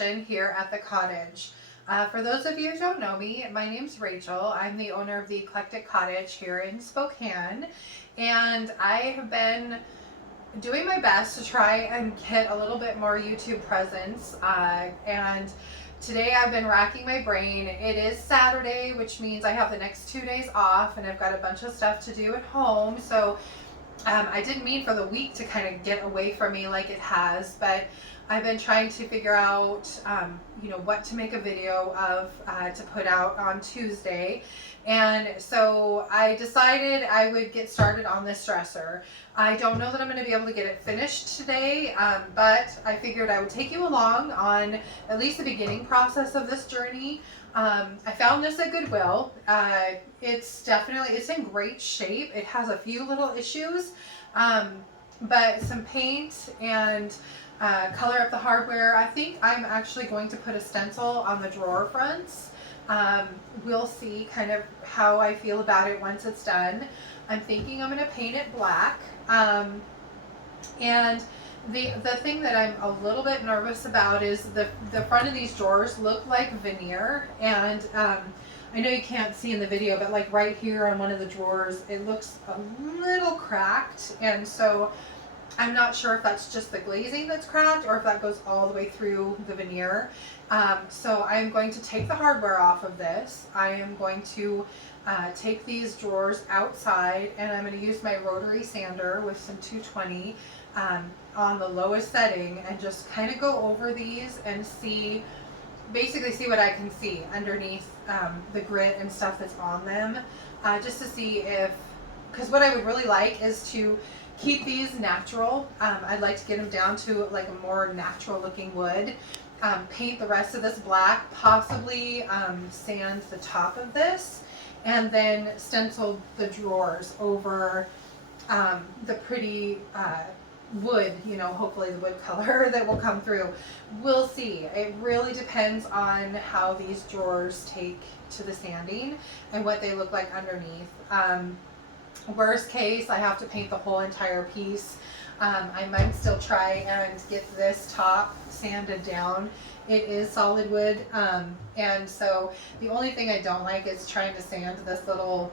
kitchen here at the cottage. For those of you who don't know me, my name's Rachel. I'm the owner of the Eclectic Cottage here in Spokane, and I have been doing my best to try and get a little bit more YouTube presence. And today I've been racking my brain. It is Saturday, which means I have the next 2 days off, and I've got a bunch of stuff to do at home. So I didn't mean for the week to kind of get away from me like it has, but I've been trying to figure out, what to make a video of to put out on Tuesday. And so I decided I would get started on this dresser. I don't know that I'm going to be able to get it finished today, but I figured I would take you along on at least the beginning process of this journey. I found this at Goodwill. It's in great shape. It has a few little issues, but some paint and color up the hardware. I think I'm actually going to put a stencil on the drawer fronts. We'll see kind of how I feel about it once it's done. I'm thinking I'm going to paint it black. And the thing that I'm a little bit nervous about is the front of these drawers look like veneer, and I know you can't see in the video, but like right here on one of the drawers, it looks a little cracked, and so I'm not sure if that's just the glazing that's cracked or if that goes all the way through the veneer. So I'm going to take the hardware off of this. I am going to take these drawers outside, and I'm going to use my rotary sander with some 220 on the lowest setting and just kind of go over these and basically see what I can see underneath the grit and stuff that's on them, just to see because what I would really like is to keep these natural. I'd like to get them down to like a more natural looking wood. Paint the rest of this black, possibly sand the top of this, and then stencil the drawers over the pretty wood, hopefully the wood color that will come through. We'll see. It really depends on how these drawers take to the sanding and what they look like underneath. Worst case, I have to paint the whole entire piece. I might still try and get this top sanded down. It is solid wood, and so the only thing I don't like is trying to sand this little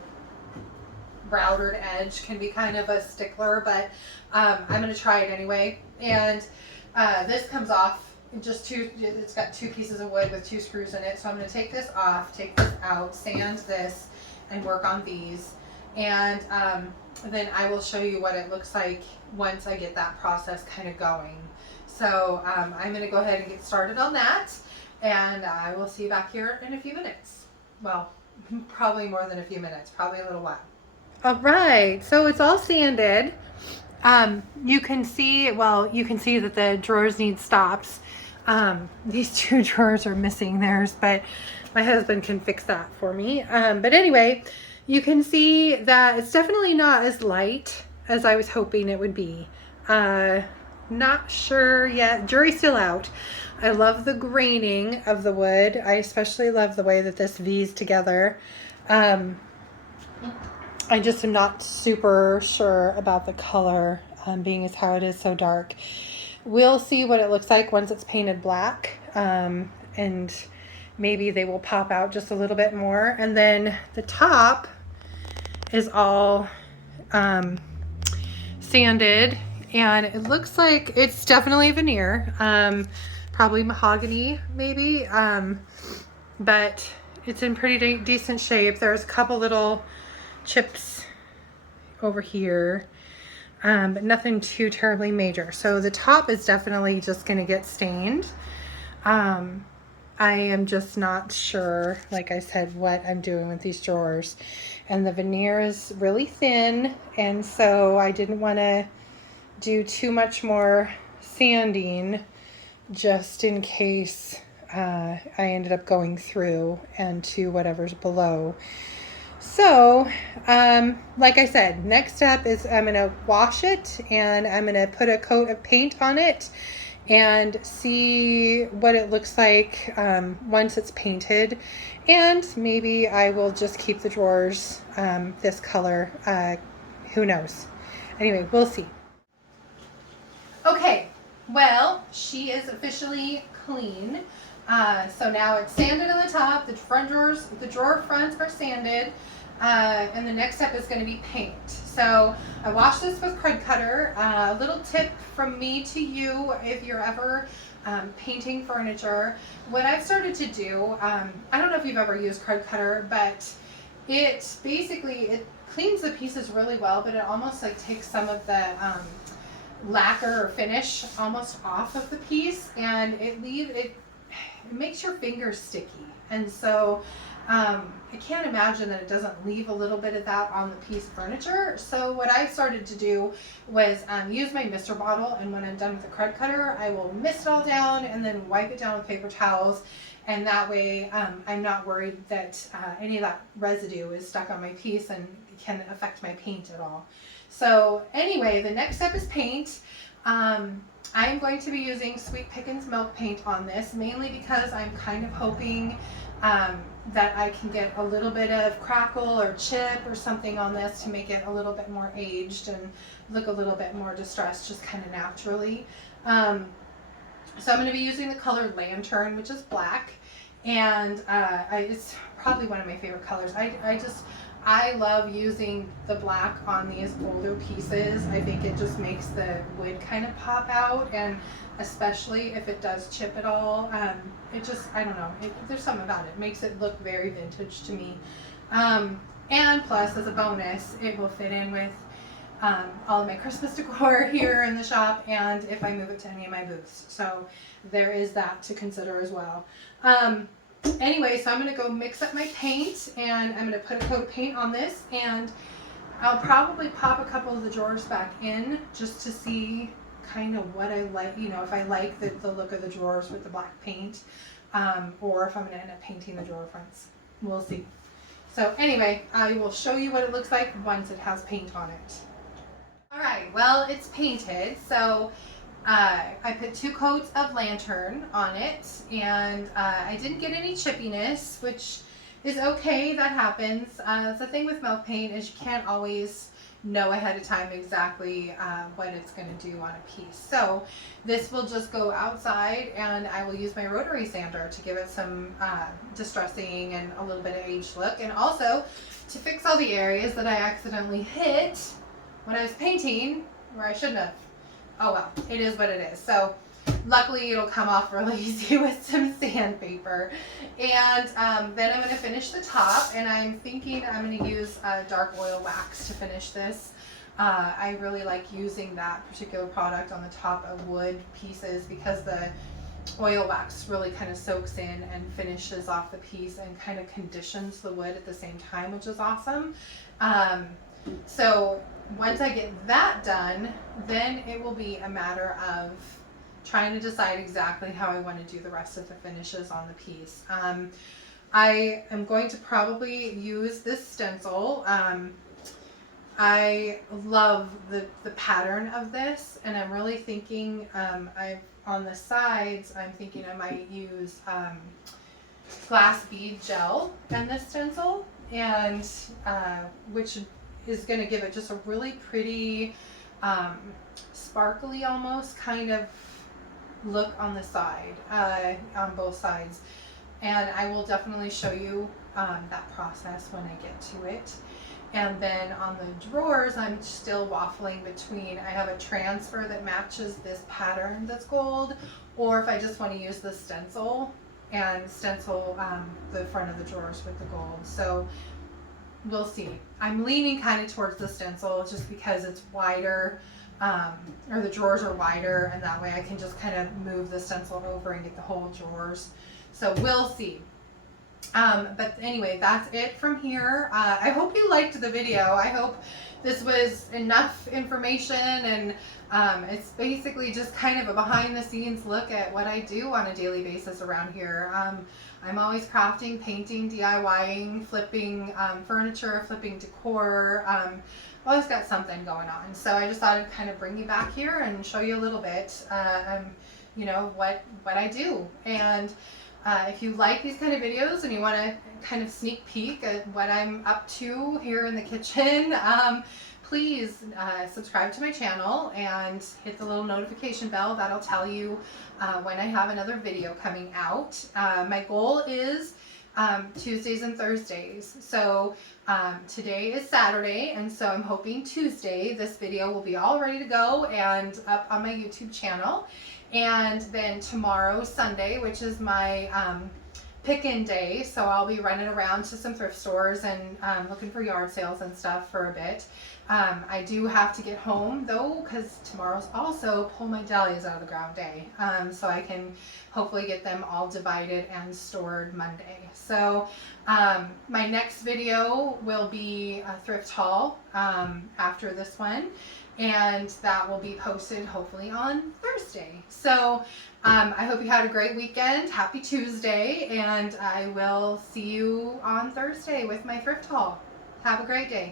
routered edge. Can be kind of a stickler, but I'm going to try it anyway. And this comes off it's got 2 pieces of wood with 2 screws in it, so I'm going to take this off, take this out, sand this, and work on these. And then I will show you what it looks like once I get that process kind of going. So I'm going to go ahead and get started on that, and I will see you back here in a few minutes. Well, probably more than a few minutes, probably a little while. All right, so it's all sanded. You can see that the drawers need stops. These 2 drawers are missing theirs, but my husband can fix that for me. But anyway, you can see that it's definitely not as light as I was hoping it would be. Not sure yet. Jury's still out. I love the graining of the wood. I especially love the way that this V's together. I just am not super sure about the color being as how it is so dark. We'll see what it looks like once it's painted black, and maybe they will pop out just a little bit more. And then the top is all sanded, and it looks like it's definitely veneer, probably mahogany maybe, but it's in pretty decent shape. There's a couple little chips over here, but nothing too terribly major. So the top is definitely just going to get stained. I am just not sure, like I said, what I'm doing with these drawers. And the veneer is really thin, and so I didn't want to do too much more sanding just in case I ended up going through and to whatever's below. So, like I said, next step is I'm going to wash it, and I'm going to put a coat of paint on it and see what it looks like once it's painted. And maybe I will just keep the drawers this color. Who knows? Anyway, we'll see. Okay, well, she is officially clean. So now it's sanded on the top. The drawer fronts are sanded. And the next step is going to be paint. So I washed this with Krud Kutter. A little tip from me to you if you're ever painting furniture. What I've started to do, I don't know if you've ever used Krud Kutter, but it cleans the pieces really well, but it almost like takes some of the lacquer or finish almost off of the piece, and it makes your fingers sticky. And so I can't imagine that it doesn't leave a little bit of that on the piece of furniture. So what I started to do was use my mister bottle, and when I'm done with the Krud Kutter, I will mist it all down and then wipe it down with paper towels. And that way I'm not worried that any of that residue is stuck on my piece and can affect my paint at all. So anyway, the next step is paint. I'm going to be using Sweet Pickins Milk Paint on this, mainly because I'm kind of hoping that I can get a little bit of crackle or chip or something on this to make it a little bit more aged and look a little bit more distressed, just kind of naturally. So I'm going to be using the color Lantern, which is black, and it's probably one of my favorite colors. I love using the black on these older pieces. I think it just makes the wood kind of pop out, and especially if it does chip at all, I don't know, there's something about it. It makes it look very vintage to me. And plus, as a bonus, it will fit in with all of my Christmas decor here in the shop, and if I move it to any of my booths. So there is that to consider as well. Anyway, so I'm going to go mix up my paint, and I'm going to put a coat of paint on this, and I'll probably pop a couple of the drawers back in just to see kind of what I like, if I like the look of the drawers with the black paint, or if I'm going to end up painting the drawer fronts. We'll see. So anyway, I will show you what it looks like once it has paint on it. Alright, well, it's painted, so I put 2 coats of Lantern on it, and I didn't get any chippiness, which is okay, that happens. The thing with milk paint is you can't always know ahead of time exactly what it's going to do on a piece. So this will just go outside, and I will use my rotary sander to give it some distressing and a little bit of aged look, and also to fix all the areas that I accidentally hit when I was painting where I shouldn't have. Oh well, it is what it is. So luckily it'll come off really easy with some sandpaper. And then I'm going to finish the top, and I'm thinking I'm going to use dark oil wax to finish this. I really like using that particular product on the top of wood pieces because the oil wax really kind of soaks in and finishes off the piece and kind of conditions the wood at the same time, which is awesome. So once I get that done, then it will be a matter of trying to decide exactly how I want to do the rest of the finishes on the piece. I am going to probably use this stencil. I love the pattern of this, and I'm really thinking on the sides, I'm thinking I might use glass bead gel in this stencil, and which is going to give it just a really pretty sparkly almost kind of look on the side, on both sides. And I will definitely show you that process when I get to it. And then on the drawers, I'm still waffling between, I have a transfer that matches this pattern that's gold, or if I just want to use the stencil and stencil the front of the drawers with the gold. So we'll see. I'm leaning kind of towards the stencil just because it's wider, or the drawers are wider, and that way I can just kind of move the stencil over and get the whole drawers. So we'll see. But anyway, that's it from here. I hope you liked the video. I hope this was enough information, and it's basically just kind of a behind the scenes look at what I do on a daily basis around here. I'm always crafting, painting, DIYing, flipping furniture, flipping decor. Always got something going on. So I just thought I'd kind of bring you back here and show you a little bit, you know, what I do. And if you like these kind of videos and you want to kind of sneak peek at what I'm up to here in the kitchen, please subscribe to my channel and hit the little notification bell. That'll tell you when I have another video coming out. My goal is Tuesdays and Thursdays. So today is Saturday, and so I'm hoping Tuesday this video will be all ready to go and up on my YouTube channel. And then tomorrow, Sunday, which is my pick-in day, so I'll be running around to some thrift stores and looking for yard sales and stuff for a bit. I do have to get home though, because tomorrow's also pull my dahlias out of the ground day, so I can hopefully get them all divided and stored Monday. So my next video will be a thrift haul after this one, and that will be posted hopefully on Thursday. So I hope you had a great weekend. Happy Tuesday, and I will see you on Thursday with my thrift haul. Have a great day.